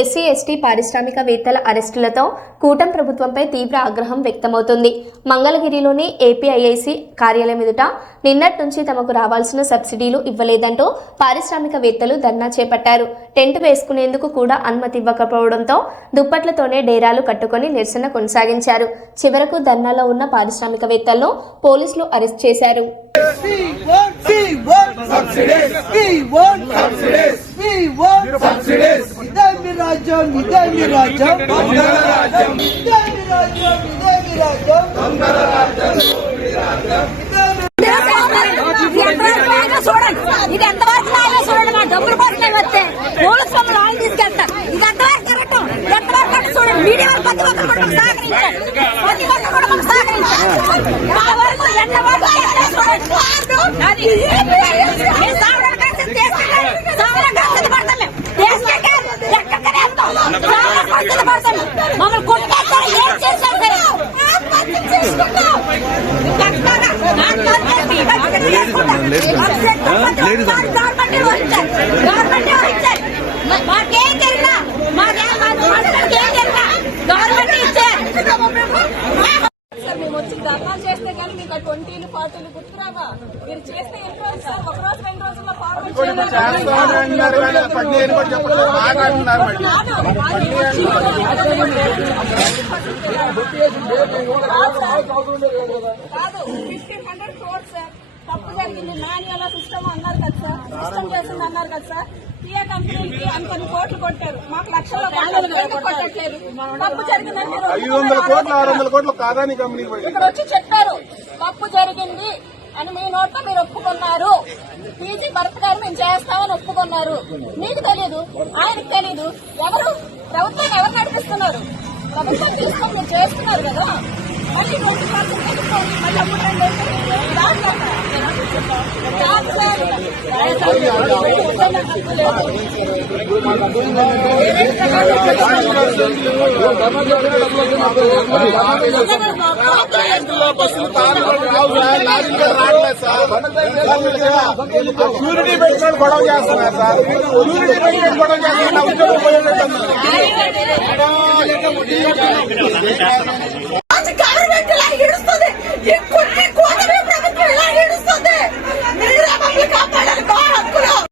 SC ST పారిశ్రామికవేత్తల అరెస్టులతో కూటం ప్రభుత్వంపై తీవ్ర ఆగ్రహం వ్యక్తమవుతుంది. మంగళగిరిలోని ఏపీఐఐసి కార్యాలయం ఎదుట నిన్నటి నుంచి తమకు రావాల్సిన సబ్సిడీలు ఇవ్వలేదంటూ పారిశ్రామికవేత్తలు ధర్నా చేపట్టారు. టెంట్ వేసుకునేందుకు కూడా అనుమతి ఇవ్వకపోవడంతో దుప్పట్లతోనే డేరాలు కట్టుకొని నిరసన కొనసాగించారు. చివరకు ధర్నాలో ఉన్న పారిశ్రామికవేత్తలను పోలీసులు అరెస్ట్ చేశారు. రాజ్యం ఇదే మీ రాజ్యం. ఇదే మీ రాజ్యం ఇదే మీ రాజ్యం. చూడండి. ఇది ఎంతవరకు మమ్మల్ని కొట్టుకెళ్తారు, ఏం సరే. మాకేం జరిగినా మాకేం గవర్నమెంట్ మేము వచ్చి ధర్నాలు చేస్తే కానీ మీకు ట్వంటీలు ఫార్టీలు గుర్తురావా మీరు చేస్తే ఎన్ని రోజులు సార్ ఒక రోజు రెండు రోజులు చేస్తామని అంటున్నారు కానీ కూడా చెప్పలేదు బాగా అంటున్నారు మళ్ళీ తప్పు జరిగింది మాన్యువల్ సిస్టమ్ అన్నారు కదా సార్ సిస్టమ్ చేసింది అన్నారు కదా సార్ టీఏ కంపెనీకి అంతని కోట్లు కొట్టారు మాకు లక్షల్లో కొట్టారు ఎందుకు కొట్టట్లేదు తప్పు జరిగిందని మీరు. ఐదు వందల కోట్లు ఆరు వందల కోట్లు కాదాని పోయింది ఇక్కడ వచ్చి చెప్పారు. తప్పు జరిగింది. అని మీ నోట్లో మీరు ఒప్పుకున్నారు. పీజీ భరత్ గారు మేము చేస్తామని ఒప్పుకున్నారు. మీకు తెలియదు ఆయనకు తెలియదు ఎవరు? ప్రభుత్వం ఎవరు నడిపిస్తున్నారు? ప్రభుత్వం తీసుకొని మీరు చేస్తున్నారు కదా. మళ్ళీ ట్వంటీ పర్సెంట్ తీసుకోండి మళ్ళీ అప్పుడు బస్సులు కార్లు కూడా రావు సార్ లారీలు కూడా రావట్లేదు సార్ షూరిటీ పెట్టుకొని గొడవ చేస్తున్నారు సార్ షూరిటీ పెట్టుకొని